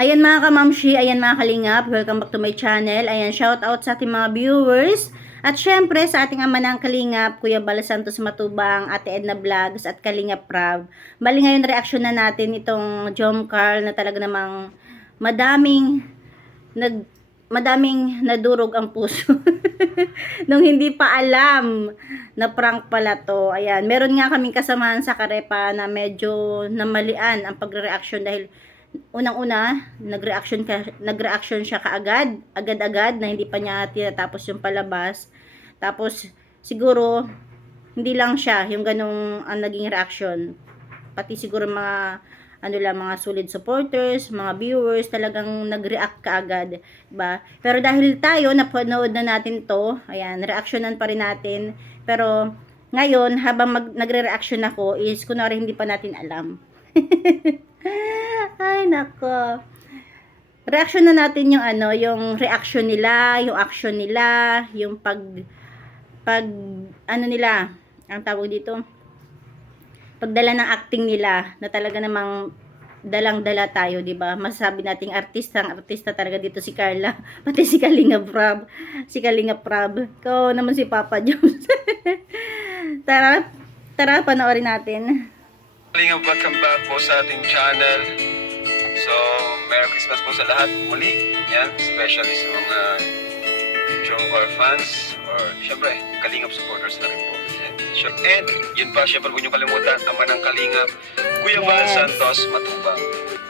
Ayan mga kamamshi, ayan mga kalingap, welcome back to my channel. Ayan, shout out sa ating mga viewers. At syempre sa ating ama ng kalingap, Kuya Bala Santos Matubang, Ate Edna Vlogs at Kalingap Prab. Bali ngayon reaction na natin itong Jom Carl na talaga namang madaming nadurog ang puso. Nung hindi pa alam na prank pala to. Ayan, meron nga kaming kasamahan sa Karepa na medyo namalian ang pagre-reaction dahil unang-una, nag-reaction siya kaagad, agad-agad na hindi pa niya tinatapos yung palabas. Tapos siguro hindi lang siya yung ganung ang naging reaction. Pati siguro mga mga solid supporters, mga viewers talagang nag-react kaagad, diba? Pero dahil tayo napanood na natin 'to, ayan, reactionan pa rin natin. Pero ngayon habang nagre-reaction ako is kunwari hindi pa natin alam. Ay, nako. Reaction na natin yung yung reaction nila, yung action nila, yung pag nila, ang tawag dito, pagdala ng acting nila na talaga namang dalang-dala tayo, 'di ba? Masasabi nating artista talaga dito si Carla, pati si Kalingap Prab. Ko naman si Papa Jones. Tara panoorin natin. Welcome back po sa ating channel. So, Merry Christmas po sa lahat muli. Yan, especially sa mga Jomcar fans or syempre, Kalingap supporters na rin po. And yun pa, syempre huwag niyo kalimutan, ama ng Kalingap, Kuya Bal Santos Matubang.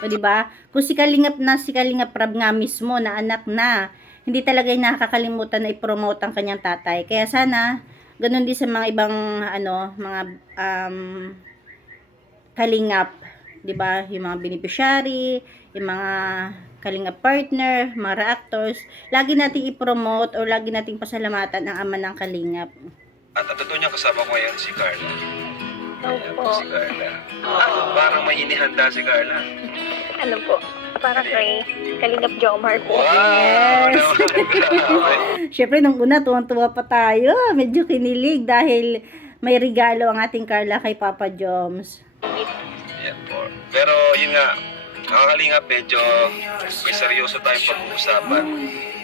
O diba? Kung si Kalingap Prab nga mismo na anak na, hindi talaga yung nakakalimutan na i-promote ang kanyang tatay. Kaya sana, ganun din sa mga ibang mga Kalingap, 'di ba? Yung mga beneficiary, yung mga Kalingap partner, mga reactors, lagi nating i-promote o lagi nating pasalamatan ang ama ng Kalingap. At totoo niya kasama ko ngayon si Carla. Ayan po Opo. si Carla. Parang may inihanda si Carla. Ano po? Para kay Kalingap Jomar po. Wow! Yes. Grabe. Syempre nung una tuwang-tuwa pa tayo, medyo kinilig dahil may regalo ang ating Carla kay Papa Joms. Yan po. Pero yun nga, nakakalingap medyo may seryoso tayong pag-uusapan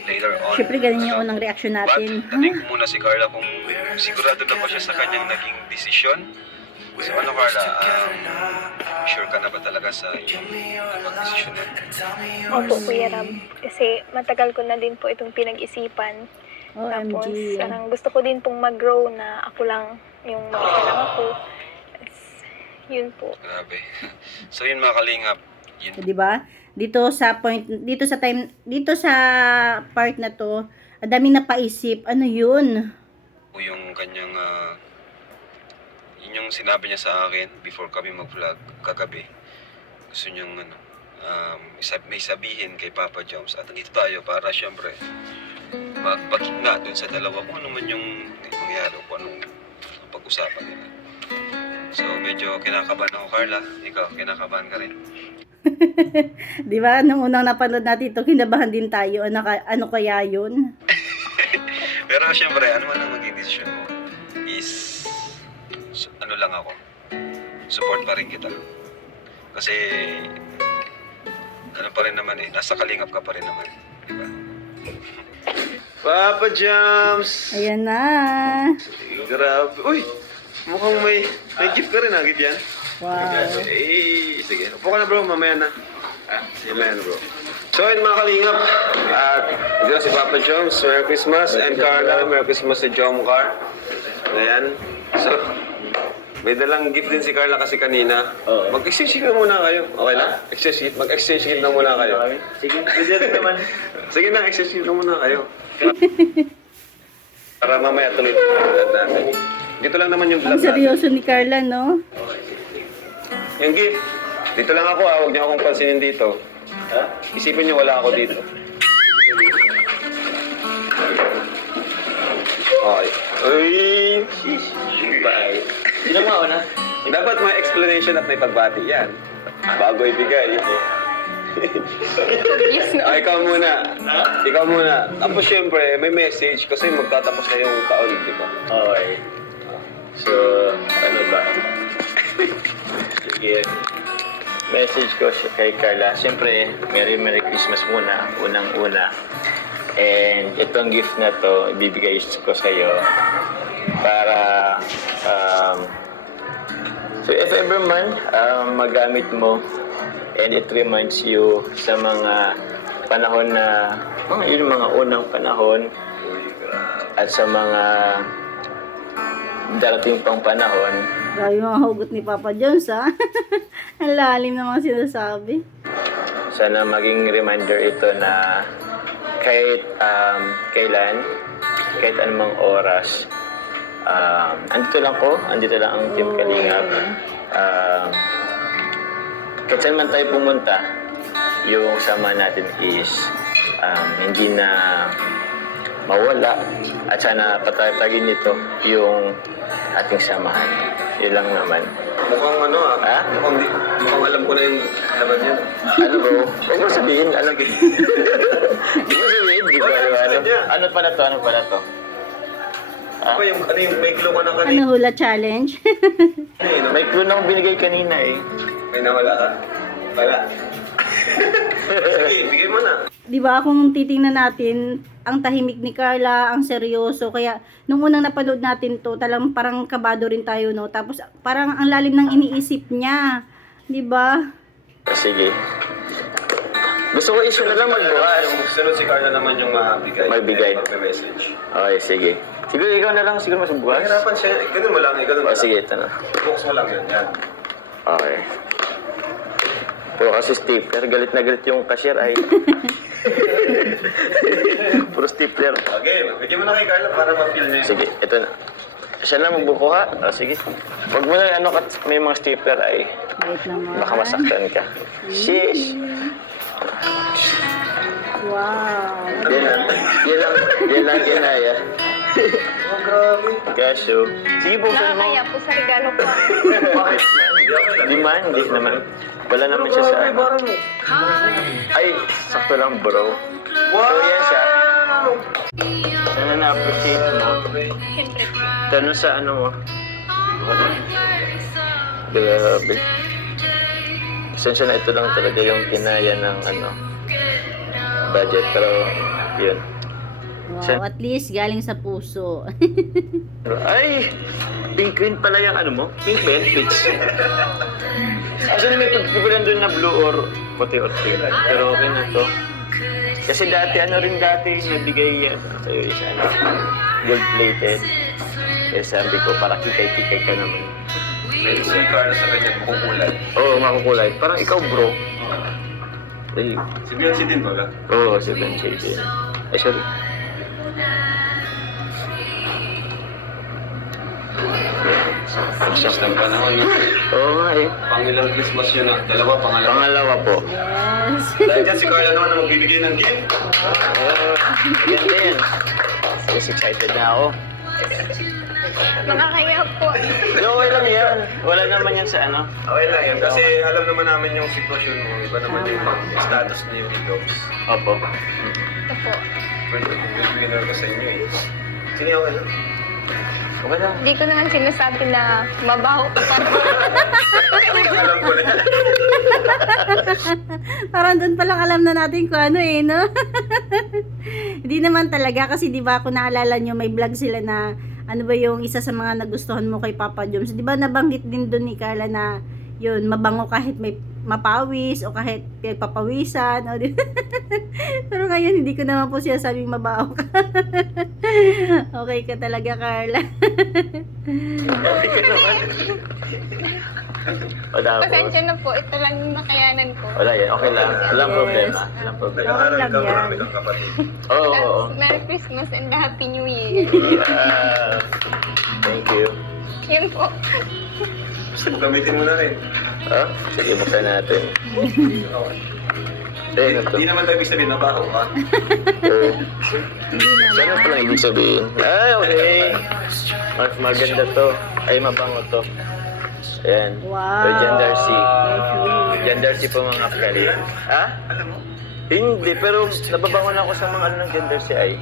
later on. Syempre ganun yung unang reaction But, natin. tanig ko muna si Carla kung sigurado na ba siya sa kanyang naging desisyon. So ano Carla, sure ka na ba talaga sa iyong pag-desisyon na? Opo, Kuya Ram. Kasi matagal ko na din po itong pinag-isipan. Tapos, OMG. parang gusto ko din pong mag-grow na ako lang, yung mag-isa lang ako. Yun po. Grabe. So yun mga kalingap, yun Di ba? Dito sa part na to, ang daming napaisip. Ano yun? po yung kanyang, yun yung sinabi niya sa akin before kami mag-vlog kagabi. Gusto niyang may sabihin kay Papa Joms at nandito tayo para syempre magpagitna dun sa dalawa kung ano man yung mangyari, kung anong pag-usapan nila. So, medyo kinakabahan ako, Carla. Ikaw, kinakabahan ka rin. Di ba? Nung unang napanood natin ito, kinabahan din tayo. Ano kaya yun? Pero syempre, ano man ang maging desisyon mo is, ano lang ako, support pa rin kita. Kasi, ano pa rin naman nasa Kalingap ka pa rin naman. Di ba? Papa Jams! Ayan na. Grabe. Uy! Mukhang may gift ka rin, gift yan? Wow. Eh, sige. Upo ka na bro, mamaya na. Mamaya na bro. So yun mga kalingap, at dito si Papa Joms, Merry Christmas, and Carla, Merry Christmas si Jomcar. Ayan. So, may dalang gift din si Carla kasi kanina. Mag-exchange gift na muna kayo. Okay lang? Mag-exchange gift na muna kayo. Sige, pwede naman. Sige na, exchange gift na muna kayo. Para mamaya tuloy natin. Dito lang naman yung Ang vlog natin. seryoso ni Carla, no? Yung gift, dito lang ako huwag niyo akong pansinin dito. Isipin niyo wala ako dito. Okay. Uy! Sheesh! Bye! Sino mauna? Dapat may explanation at may pagbati yan. Bago ibigay. Yes, no? Ikaw muna. Ikaw muna. Tapos syempre, may message kasi magtatapos na yung taon, di ba? Okay. So, ano ba? Sige. message ko kay Carla, siyempre, Merry Christmas muna, unang-una. And itong gift na to, ibibigay ko sa'yo para, so if ever man, magamit mo, and it reminds you sa mga panahon na, yun mga unang panahon, at sa mga darating pang panahon. Grabe mga hugot ni Papa Jones, ha? Ang lalim ng mga sinasabi. Sana maging reminder ito na kahit kailan, kahit anumang oras, andito lang ang Team Kalingap. Kahit saan man tayo pumunta, yung sama natin is hindi na mawala at sana patatagin nito yung ating samahan. Yun lang naman. Mukhang ano Ha? mukhang alam ko na yung laban yan. Ano bro? Huwag mo sabihin, ano? Huwag mo sabihin, di ba? Ano pala to? Ha? Ano yung may clue ka na Ano kanina? hula challenge? May clue na akong binigay kanina eh. May nawala ka? Wala. Sige, bigay mo na. Di ba kung titingnan natin, ang tahimik ni Carla, ang seryoso. Kaya nung unang napanood natin to, talagang parang kabado rin tayo, no? Tapos parang ang lalim ng iniisip niya. Di ba? Sige. Gusto ko issue na lang magbukas. Sunod si Carla naman yung mabigay. Magbigay. Mag-message. Okay, sige. Siguro ikaw na lang, siguro mas bukas. Mahirapan siya. Ganun mo lang, ganun mo O lang. sige, ito na. Focus mo lang yun. Yan. Okay. Puro kasi stapler, galit na galit yung cashier ay. Puro stapler. Okay, bigyan mo na kay Carla para ma-feel niya. Sige, ito na. Siya na magbuko ka? O sige. Huwag mo na ano, may mga stapler ay. Wait naman. Baka masaktan ka. Sheesh! Wow. Yan lang ginaya. Oh, grabe. Kasyo. Sige, buksan mo. Nakakaya po sa regalo ko. Bakit? Di man, hindi naman. Wala naman siya sa ano. Ay, sakto lang bro. Wow! So yan siya. Sana na-appreciate mo. Siyempre po. Tanong sa ano mo. Grabe. Sensya na ito lang talaga yung kinaya ng ano budget. Pero yun. Wow, at least galing sa puso. Ay! Pink green pala yung ano mo? Pink ba yan? Peach. Actually may pagpipilan doon na blue or puti or pink. Pero okay na to. Kasi dati, nabigay yan sa'yo isa ano, gold plated. Kaya sabi ko, para kikay-kikay ka naman. May si Carla sa kanya kukulay. Oo, makukulay. Parang ikaw bro. Ay, Si Beyonce din ba? oo, si Ben Shady. Ay, sorry. Pag-shift ng panahon. Oo nga eh. Pangilang Christmas yun na. Dalawa, pangalawa. Pangalawa po. Yes. Dahil dyan si Carla naman na magbibigay ng gift. Oo, ganda yan. Mas excited na ako. Nakakaya po. Di, okay lang yan. Wala naman yan sa ano. Okay lang yan. Kasi alam naman namin yung sitwasyon mo. Iba naman yung status niyo yung jobs. Opo. Ito po. Pwede kong winner ka sa inyo eh. Sige, okay lang. Okay lang. Hindi ko naman sinasabi na mabaho ko pa po. Alam ko na yan. Parang doon palang alam na natin kung ano eh, no? Hindi naman talaga kasi di ba kung naalala nyo may vlog sila na ano ba yung isa sa mga nagustuhan mo kay Papa Joms. Di ba nabanggit din doon ni Carla na yun, mabango kahit may mapawis o kahit papawisan. O, di pero ngayon hindi ko naman po siya sabing mabaho ka. Okay ka talaga, Carla. Okay ka naman. O tapos. Pasensya na po. Ito lang yung nakayanan ko. Wala yan. Okay lang. Walang Yes. problema. Walang problema. Nag-aaral lang ka, yan. marami kang kapatid. Oo, oo, oo. Merry Christmas and Happy New Year. Yeah. Thank you. Yun po. Gusto mo gamitin mo na rin. Ah, sige, buksan natin. Okay. Eh, ano to? Hindi naman tayo ibig sabihin na baho ka. Oo. Saan ang palang ibig sabihin? Ay, okay. Maganda to. Ay, mabango to. Ayan. Wow. So, Jan Darcy. Yes, Jan Darcy po mga kapkali. Ha? Alam mo? Hindi, pero nababango na ako sa mga ano ng Jan Darcy ay.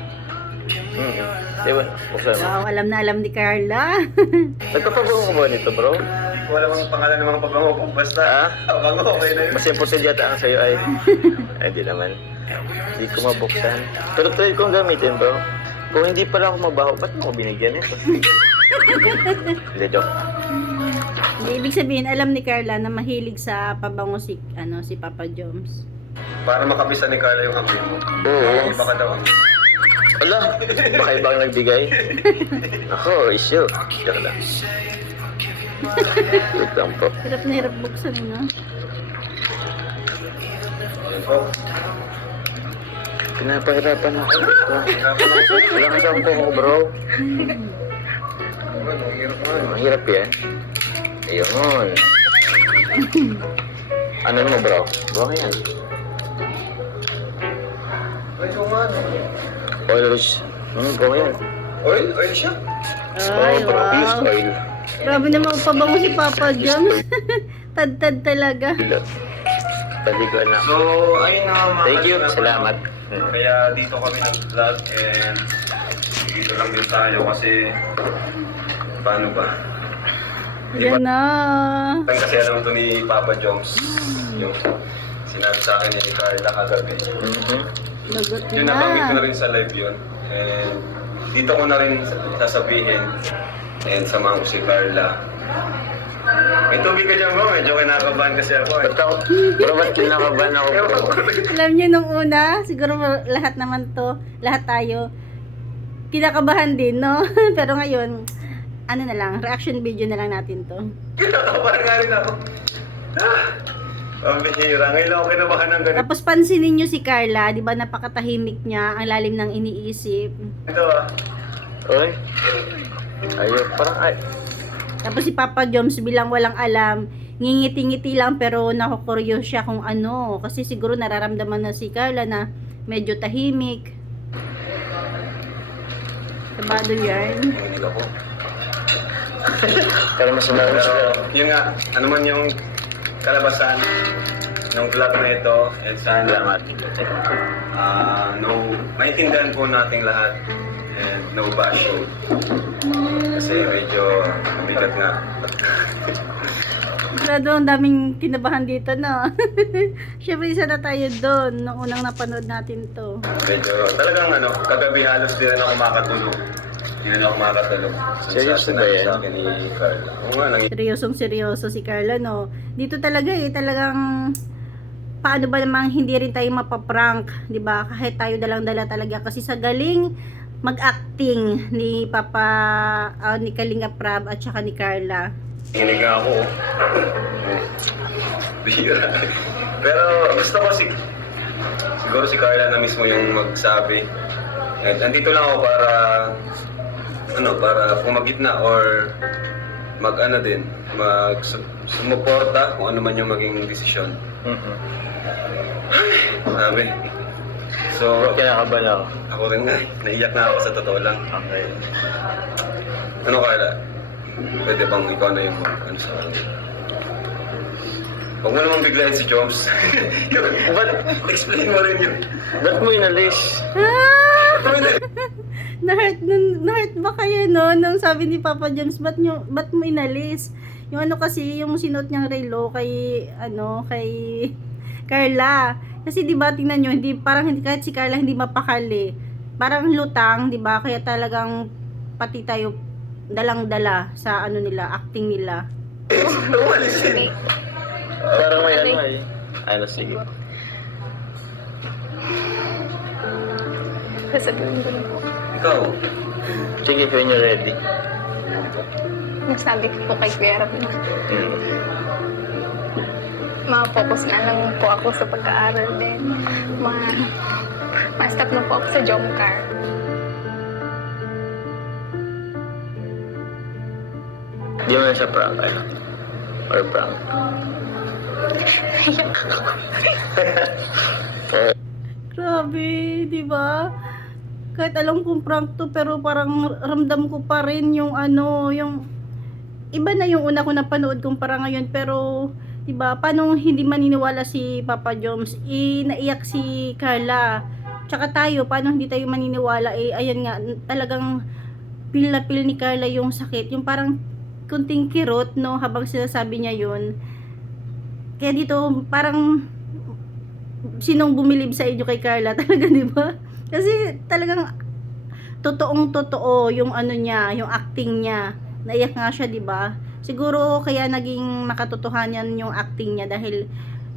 Ewan, buksan mo. Wow, alam na alam ni Carla. Nagpapabango ko ba nito, bro? wala mang pangalan ng mga pabango. Basta, Ha? pabango, okay na yun. Mas imposible yata ang sa'yo ay... Hindi naman. Hindi ko mabuksan. Pero try kong gamitin, bro. Kung hindi pala ako mabaho, ba't mo ako binigyan ito? Hindi, joke. Hindi, ibig sabihin, alam ni Carla na mahilig sa pabango si Papa Joms. Para makabisa ni Carla yung amoy mo. Oo. Iba ka daw amoy. Ala, baka ibang nagbigay. Ako, issue. Joke lang. Joke lang po. Hirap na hirap buksan, no? Yan po. Pinapahirapan ako dito. Hirapan ako sa'yo. Wala ka siyang ko, bro. Ano, hirap nga. Ang hirap yan. Ayun. Ano mo, bro? Bro, yan. Ay, so nga. Oil rich. Bro, yan. Oil? Oil siya? Ay, bro, use wow. oil. Grabe naman pabango si Papa Joms. Tad-tad talaga. Paliguan na. So, ayun na mga Thank you. kalingap. Salamat. Kaya dito kami nag-vlog and dito lang din tayo kasi paano ba? Yan na. Ang kasi alam to ni Papa Joms yung sinabi sa akin ni Carla kagabi. Lagot Yun, nabanggit ko na na. rin sa live yun. And dito ko na rin sasabihin and samahan ko si Carla. May tubig ka dyan bro, medyo kinakabahan kasi ako eh. Ba't ako? Bro, ba't pinakaban ako, bro? Alam niyo nung una, siguro lahat naman to, lahat tayo, kinakabahan din, no? Pero ngayon, ano na lang, reaction video na lang natin to. Kinakabahan nga rin ako. Ang bihira, ngayon lang ako kinabahan ng ganito. Tapos pansinin niyo si Carla, di ba napakatahimik niya, ang lalim ng iniisip. Ito ah. Uy. Ayun, parang ay. Tapos si Papa Joms bilang walang alam, ngingiti-ngiti lang pero nakukuryo siya kung ano. Kasi siguro nararamdaman na si Carla na medyo tahimik. Sabado yan. Nanginig ako. Pero mas Pero sila. yun nga, ano man yung kalabasan ng vlog na ito, and sana Salamat. maintindihan po nating lahat and no bashing. Kasi medyo mabigat nga. Grado ang daming kinabahan dito, no? Siyempre isa na tayo doon nung unang napanood natin to. Medyo talagang kagabi halos di rin ako makatulog. Hindi rin ako makatulog. Seryoso ba yan? Sa akin ni Carla. Oo nga, Seryosong seryoso si Carla, no? Dito talaga talagang paano ba namang hindi rin tayo mapaprank, 'di ba? Kahit tayo dalang-dala talaga kasi sa galing mag-acting ni ni Kalinga Prab at saka ni Carla. Hinig nga ako. Bihira. Pero gusto ko siguro si Carla na mismo yung magsabi. At andito lang ako para pumagitna or sumuporta kung ano man yung maging desisyon. Sabi. So, Kinakaban ako. ako rin nga, naiyak na ako sa totoo lang. Okay. Ano Carla? Pwede bang ikaw na yung sa akin? Huwag mo namang biglayin si Joms. Explain mo rin yun. Ba't mo inalis? Na-hurt ba kayo, no? Nung sabi ni Papa James, ba't mo inalis? Yung kasi, yung sinuot niyang relo kay Carla. Kasi di ba tingnan niyo, kahit si Carla hindi mapakali. Parang lutang, di ba? Kaya talagang pati tayo dalang-dala sa acting nila. Lumalisin. Parang may sige. Sasabihin ko na po. Ikaw. Sige, when you're ready. Nasabi ko po kay Kuya Rab na ma-focus na lang po ako sa pag-aaral din. Ma-stop na po ako sa Jomcar. Di mo na siya prank, or prank. Grabe, di ba? Kahit alam kong prank to, pero parang ramdam ko pa rin yung yung iba na yung una ko napanood kumpara ngayon, pero di ba, paano hindi maniniwala si Papa Joms? Naiyak si Carla. Tsaka tayo, paano hindi tayo maniniwala? Ayan nga, talagang pil na pil ni Carla yung sakit. Yung parang kunting kirot, no, habang sinasabi niya yun. Kaya dito, parang, sinong bumilib sa inyo kay Carla talaga, di ba? Kasi talagang, totoong totoo yung ano niya, yung acting niya. Naiyak nga siya, di ba? Siguro, kaya naging makatotohanan yung acting niya dahil,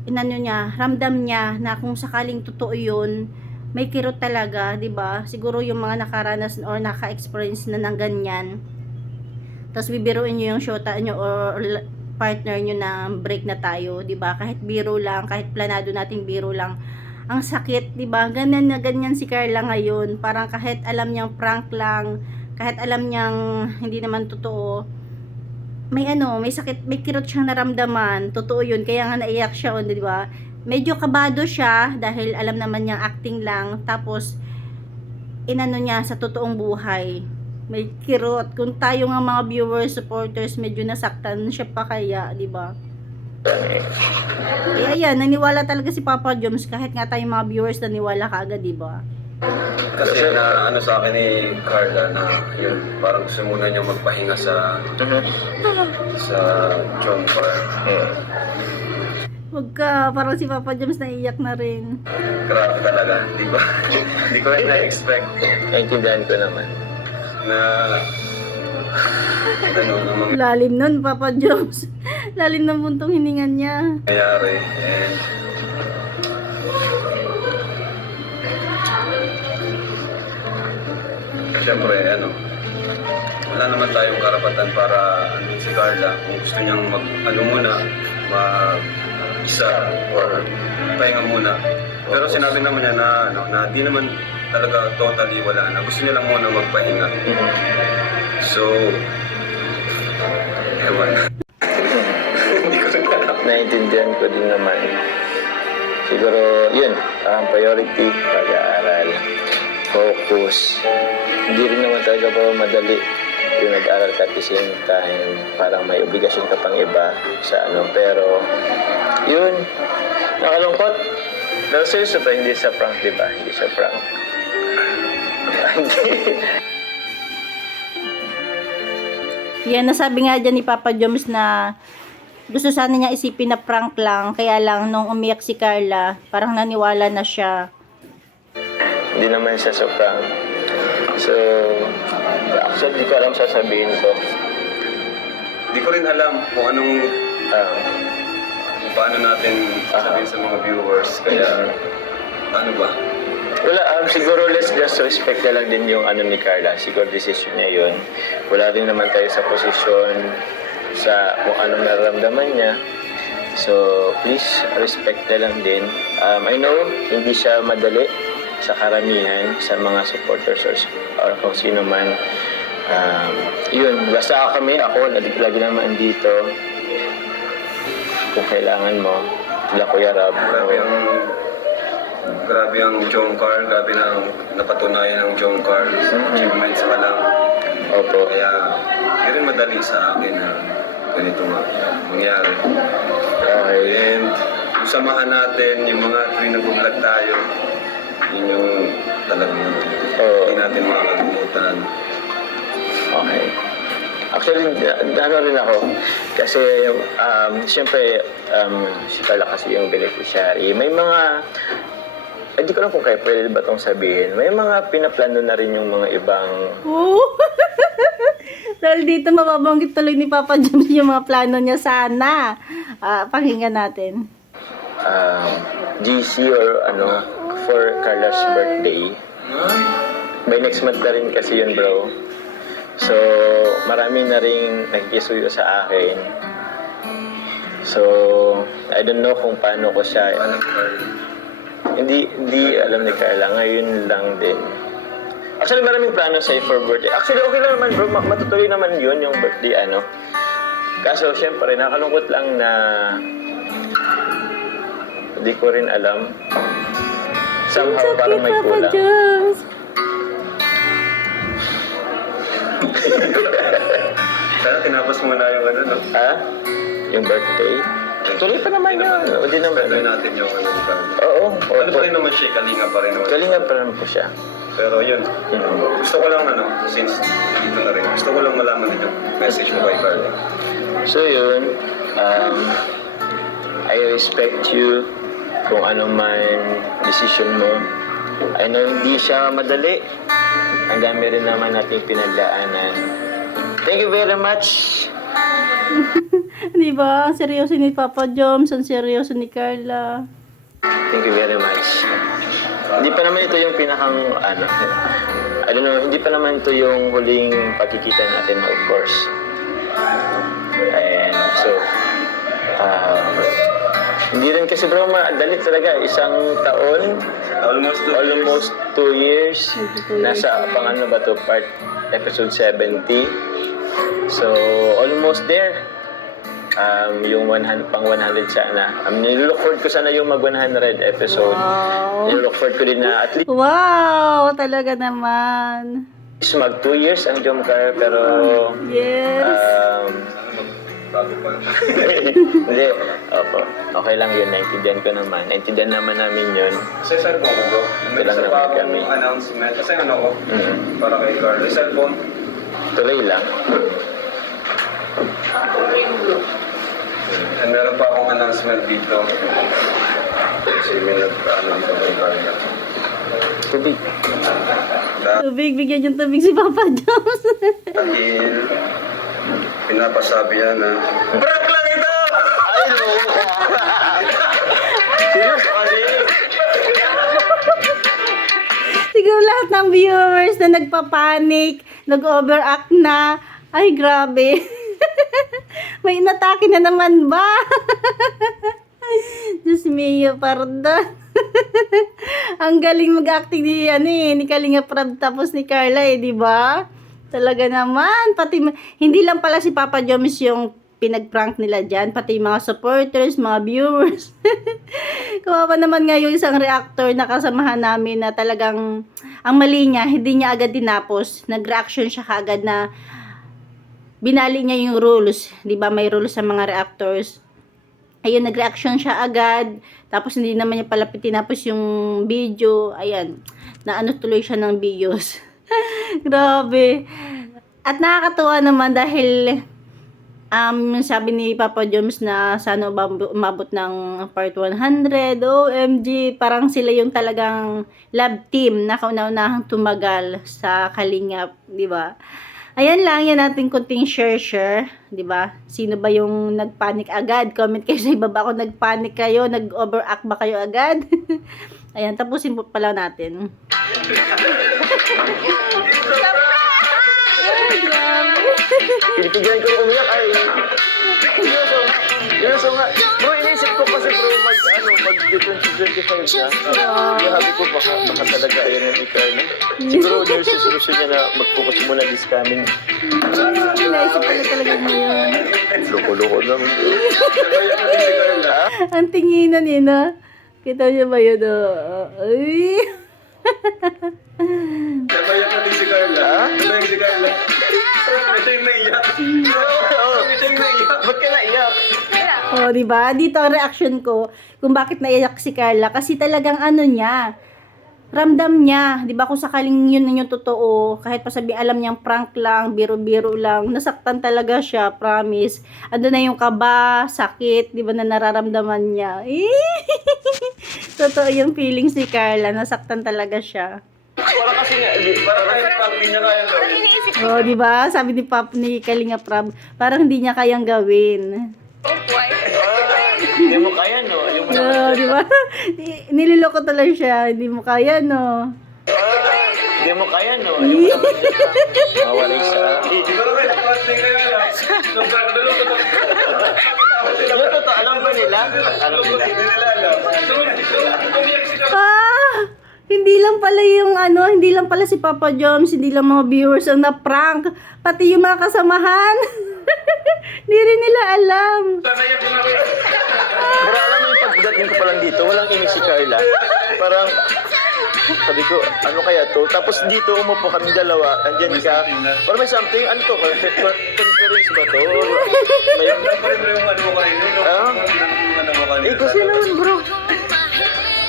inano niya, ramdam niya na kung sakaling totoo yun, may kirot talaga, 'di ba? Siguro yung mga nakaranas or naka-experience na ng ganyan. Tapos bibiruin niyo yung shota niyo or partner niyo na break na tayo, 'di ba? Kahit biro lang, kahit planado nating biro lang. Ang sakit, 'di ba? Ganyan na ganyan si Carla ngayon. Parang kahit alam niyang prank lang, kahit alam niyang hindi naman totoo, may ano, may sakit, may kirot siyang naramdaman. Totoo 'yun, kaya nga naiyak siya, 'di ba? Medyo kabado siya dahil alam naman niya acting lang, tapos inano niya sa totoong buhay, may kirot. Kung tayo nga mga viewers, supporters, medyo nasaktan siya pa kaya, di ba? Kaya yan, naniwala talaga si Papa Joms, kahit nga tayo mga viewers naniwala kaagad, di ba? Kasi na ano sa akin ni Carla na yun, parang gusto muna niya magpahinga sa John Carr. Wag ka, parang si Papa Joms naiiyak na rin. Grabe talaga, di ba? Hindi ko rin na-expect Naintindihan ko naman. na ganun ang Lalim nun, Papa Joms. Lalim ng buntong hiningan niya. mangyayari. And siyempre, ano, wala naman tayong karapatan para ano, si Carla kung gusto niyang ano muna, mag-isa or pahinga muna. Pero sinabi naman niya na, ano, na di naman talaga totally wala na. Gusto niya lang muna magpahinga. So, ewan. Hindi ko rin alam. Naintindihan ko din naman. Siguro, yun, ang priority, pag-aaral, focus. Hindi rin naman talaga po madali yung nag-aaral ka at the same time. Parang may obligasyon ka pang iba sa ano. Pero, yun, nakalungkot. Pero seryoso to, hindi sa prank, di ba? Hindi sa prank. Yan, nasabi nga dyan ni Papa Joms na gusto sana niya isipin na prank lang, kaya lang nung umiyak si Carla, parang naniwala na siya. Hindi naman siya sa prank. So, actually, di ko alam sasabihin ko. Hindi ko rin alam kung anong, kung paano natin sabihin sa mga viewers. Kaya, ano ba? Wala, siguro let's just respect na lang din yung ano ni Carla. Siguro decision niya yun. Wala rin naman tayo sa posisyon sa kung anong nararamdaman niya. So, please, respect na lang din. I know, hindi siya madali sa karamihan, sa mga supporters or kung sino man. Yun, basta kami, ako, lagi naman dito. Kung kailangan mo, sila Kuya Rab. Grabe ang John Carr, grabe na napatunayan ng John Carr. Achievements pa lang. Opo. Kaya, hindi rin madali sa akin na ganito mangyari. Okay. And, yung samahan natin, yung mga tuwing nag-vlog tayo, yun yung talagang hindi natin makakalimutan. Okay. Actually, ano rin ako. Kasi, siyempre, si Carla kasi yung beneficiary. May mga, hindi ko lang kung kaya pwede ba itong sabihin. May mga pinaplano na rin yung mga ibang... Oo. Dahil dito mababanggit tuloy ni Papa Joms yung mga plano niya sana. Pakinggan natin. GC or ano, for Carla's birthday. By next month na rin kasi yun, bro. So, marami na rin nakikisuyo sa akin. So, I don't know kung paano ko siya... Hindi alam ni Carla. Ngayon lang din. Actually, maraming plano sa'yo for birthday. Actually, okay lang naman, bro. Matutuloy naman yun, yung birthday, ano. Kaso, syempre, nakalungkot lang na hindi ko rin alam. Somehow, parang may kulang. Kaya tinapos muna yung ano, no? Ha? Yung birthday? Tuloy pa naman yun. Hindi naman. Pwede natin yung ano ni Carla. Oo. Ano pa rin naman siya, kalinga pa rin naman. Kalinga pa naman po siya. Pero yun, gusto ko lang since dito na rin, gusto ko lang malaman din yung message mo kay Carla. So yun, I respect you kung ano man decision mo. I know hindi siya madali. Ang dami rin naman nating pinagdaanan. Thank you very much. Di ba? Ang seryoso ni Papa Joms, ang seryoso ni Carla. Thank you very much. Hindi pa naman ito yung pinakang, I don't know, hindi pa naman ito yung huling pagkikita natin, of course. And so, hindi rin kasi bro, madali talaga. Isang taon, almost 2 years. Nasa pang ba to, episode 70. So, almost there. Yung pang 100 sana. Nilook forward ko sana yung mag 100 episode. Wow. Nilook forward ko din na at least Wow! Talaga naman. mag 2 years ang Jomcar, pero Yes. Bago pa. hindi, opo, okay lang yun, naintindihan ko naman. Naintindihan naman namin yun. Sa cellphone ko bro, may Kailangan isa pa naman kami. akong announcement. Kasi ko, Mm. para kay Carla. Cellphone, Tuloy lang. and meron pa akong announcement dito. Kasi may dito kay Carla. Tubig. Tubig, bigyan yung tubig si Papa Joms. Dahil pinapasabi niya na prank lang ito! Ay, no! Seryoso kasi? Siguro lahat ng viewers na nagpapanik, nag-overact na, ay grabe. May inatake na naman ba? Diyos mio, pardon. Ang galing mag-acting ni Kalinga Prab tapos ni Carla di ba? Talaga naman, pati hindi lang pala si Papa Joms yung pinag-prank nila dyan, pati mga supporters, mga viewers. Kawawa naman nga yung isang reactor na kasamahan namin na talagang ang mali niya, hindi niya agad dinapos. Nag-reaction siya kaagad na binali niya yung rules. Di ba may rules sa mga reactors? Ayun, nag-reaction siya agad. Tapos hindi naman niya pala tinapos yung video. Ayan, naano tuloy siya ng videos. Grabe. At nakakatuwa naman dahil sabi ni Papa Joms na sana umabot ng part 100. OMG, parang sila yung talagang love team na kauna-unahang tumagal sa Kalingap, di ba? Ayan lang, yan natin kunting share, di ba? Sino ba yung nagpanic agad? Comment kayo sa ibaba kung nagpanic kayo, nag-overact ba kayo agad? Ayan, tapusin po pala natin. Ay, grabe. Pinipigilan ko umiyak ay. Seryoso nga. Bro, inisip ko kasi bro, mag-2025 na. Sabi ko baka talaga ayun yung Carla. Siguro yung susolusyon niya na mag-focus muna this coming. Naisip ko na talaga mo yun. Loko-loko naman. Ha? Ang tinginan na. Kita niyo ba yun? Ay. Nabayak natin si Carla. Ha? Nabayak si Carla. Ito yung naiyak. Ito yung naiyak. Ba't ka naiyak? Oh, di ba? Dito ang reaction ko kung bakit naiyak si Carla kasi talagang niya. Ramdam niya, 'di ba? Kung sakaling yun yung totoo, kahit pa sabi alam niyang prank lang, biro-biro lang, nasaktan talaga siya, promise. Ando na yung kaba, sakit, 'di ba na nararamdaman niya. Totoo yung feelings ni Carla, nasaktan talaga siya. Para kasi nga, Para kahit pag di niya kayang gawin. Oh, 'di ba? Sabi ni Kalinga Prab, parang hindi niya kayang gawin. hindi mo kaya no? Yung No, di ba? Nililoko talaga siya. Hindi mo kaya, no? Hindi mo kaya no? Yung mawalay sa... Siguro may napating kayo lang. Yung totoo, alam ba nila? Alam nila? Hindi nila alam. Hindi lang pala yung hindi lang pala si Papa Joms, hindi lang mga viewers ang na-prank, pati yung mga kasamahan. Hindi rin nila alam. Pero alam mo yung pagdating ko pa lang dito, walang imig si Carla. Parang, sabi ko, ano kaya to? Tapos dito umupo kami dalawa, andyan ka. Parang may something, ano to? Conference ba to? May... Pare-pare yung ano mo kanina. Ah? Yung ano mo kanina. Eh, kasi naman bro.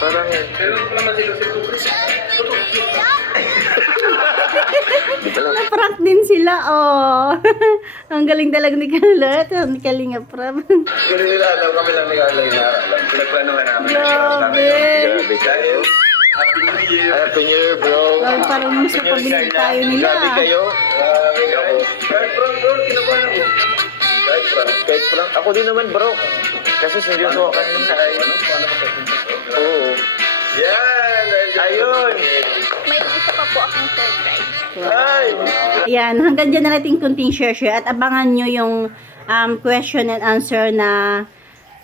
Parang... Pero naman sila si sila, oh. Ang galing talaga ni Carla at ni Kalinga Prab. Pero nila alam, kami lang nag-aalay na alam. Pinagplanuhan namin. Grabe. Grabe kayo. Happy New Year. Happy New Year, bro. Grabe, parang nung sa pabilig tayo nila. Grabe kayo. Kahit prank, bro. Kinabahan ako. Kahit prank. Kahit prank, ako din naman bro. Kasi seryoso ako kanina ay. Oo. Yan! Ayun! May isa pa po akong surprise. Ay! Ayan, hanggang dyan na natin kunting share at abangan nyo yung question and answer na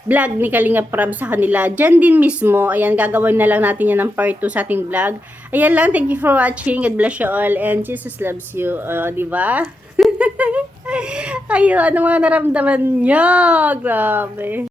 vlog ni Kalinga Prab sa kanila. Dyan din mismo, ayan, gagawin na lang natin yan ng part 2 sa ating vlog. Ayan lang, thank you for watching. God bless you all and Jesus loves you. Diba? Ayun, ano mga naramdaman nyo? Grabe.